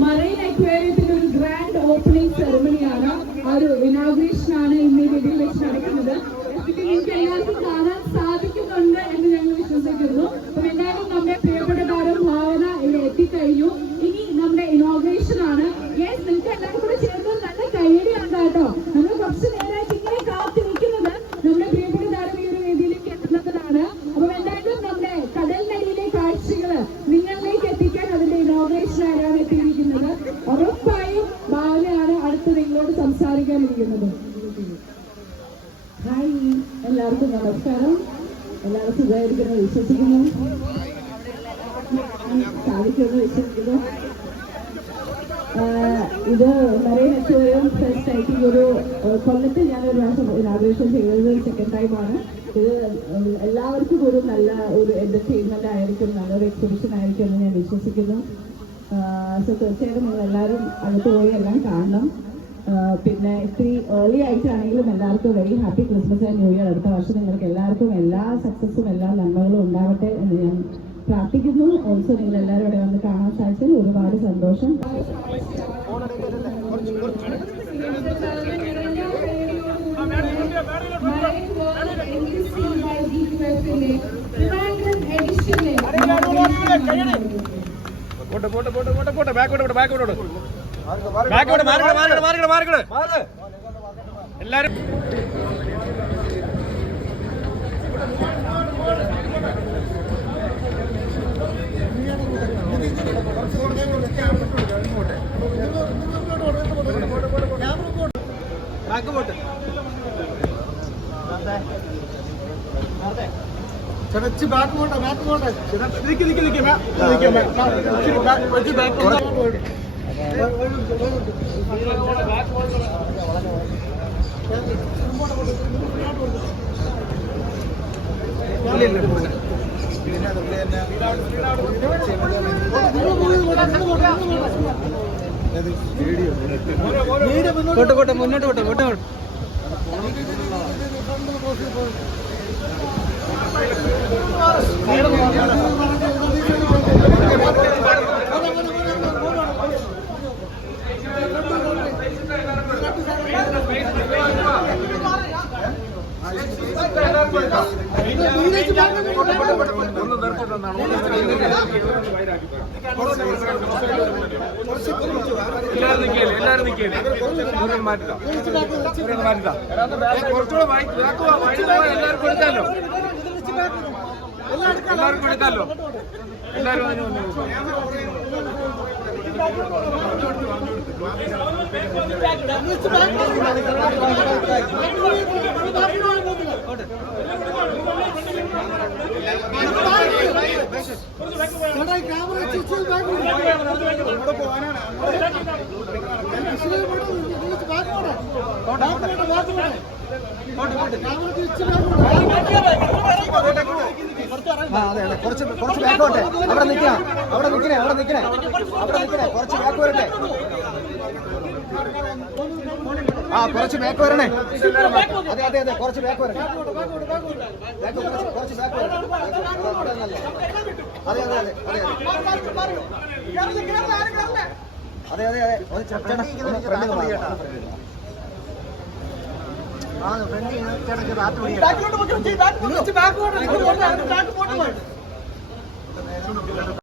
Marine അക്വേറിയത്തിന്റെ ഒരു grand opening സെറമണിയാണ്, ഒരു inauguration ആണ് ഇന്ന് ഈ വേദിയിൽ വെച്ച് നടക്കുന്നത്. നിങ്ങൾക്ക് എല്ലാവർക്കും കാണാൻ സാധിക്കുന്നുണ്ട് എന്ന് ഞങ്ങൾ വിശ്വസിക്കുന്നു. അപ്പൊ എന്തായാലും നമ്മുടെ പ്രിയപ്പെട്ട താരം ഭാവന ഇവിടെ എത്തിക്കഴിഞ്ഞു. ഇനി നമ്മുടെ ഇനോഗ്രേഷൻ ആണ്. യെസ്, നിങ്ങൾക്ക് എല്ലാവരും കൂടെ ചേർന്ന് നല്ല കയ്യടിയാണ് കേട്ടോ. നമ്മൾ കുറച്ച് നേരമായിട്ട് ഇങ്ങനെ കാത്തിരിക്കുന്നത് നമ്മുടെ പ്രിയപ്പെട്ട താരം ഈ ഒരു വേദിയിലേക്ക് എത്തുന്നതാണ്. അപ്പൊ എന്തായാലും നമ്മുടെ കടലിനടിയിലെ കാഴ്ചകള് നിങ്ങളിലേക്ക് എത്തിക്കാൻ അതിന്റെ ഇനോഗ്രേഷൻ ആരാണ് എത്തിയിരിക്കുന്നത്. ഉറപ്പായും ഭാവനയാണ് അടുത്ത് നിങ്ങളോട് സംസാരിക്കാനിരിക്കുന്നത്. ഹായ്, എല്ലാവർക്കും നമസ്കാരം. എല്ലാവരും സുഖമായിരിക്കുന്നു വിശ്വസിക്കുന്നു, സാധിക്കുമെന്ന് വിശ്വസിക്കുന്നു. ഇത് മറൈൻ അക്വേറിയം ഫസ്റ്റ് ആയിട്ട് ഈ ഒരു കൊല്ലത്ത് ഞാനൊരു പ്രാവശ്യം ഇനാഗ്രേഷൻ ചെയ്തത് സെക്കൻഡ് ടൈമാണ്. ഇത് എല്ലാവർക്കും ഒരു നല്ല ഒരു എന്റർടൈൻമെന്റ് ആയിരിക്കും, നല്ലൊരു എക്സിബിഷൻ ആയിരിക്കും എന്ന് ഞാൻ വിശ്വസിക്കുന്നു. സോ തീർച്ചയായിട്ടും നിങ്ങൾ എല്ലാവരും അടുത്ത് പോയി എല്ലാം കാണണം. പിന്നെ ഇത്തിരി ഏർലി ആയിട്ടാണെങ്കിലും എല്ലാവർക്കും very happy Christmas and new year. അടുത്ത വർഷം നിങ്ങൾക്ക് എല്ലാവർക്കും എല്ലാ സക്സസും എല്ലാ നന്മകളും ഉണ്ടാവട്ടെ എന്ന് ഞാൻ പ്രാർത്ഥിക്കുന്നു. ഓൾസോ നിങ്ങൾ എല്ലാവരും ഇവിടെ വന്ന് കാണാൻ സാധിച്ചതിൽ ഒരുപാട് സന്തോഷം. എല്ലാരും മുന്നോട്ട് എല്ലാരും മാറ്റില്ല. കുറച്ചുകൂടെ എല്ലാവർക്കും എടുക്കാമല്ലോ, എല്ലാവരും അതിന് വന്നു. അതെ കുറച്ച് ബാക്കോട്ടെ. അവിടെ നിൽക്കണേ കുറച്ച് ബാക്ക് വരട്ടെ. കുറച്ച് ബാക്ക് വരണേ. അതെ കുറച്ച് ബാക്ക് വരണേ. കുറച്ച് ബാക്ക് വരണേ. അതെ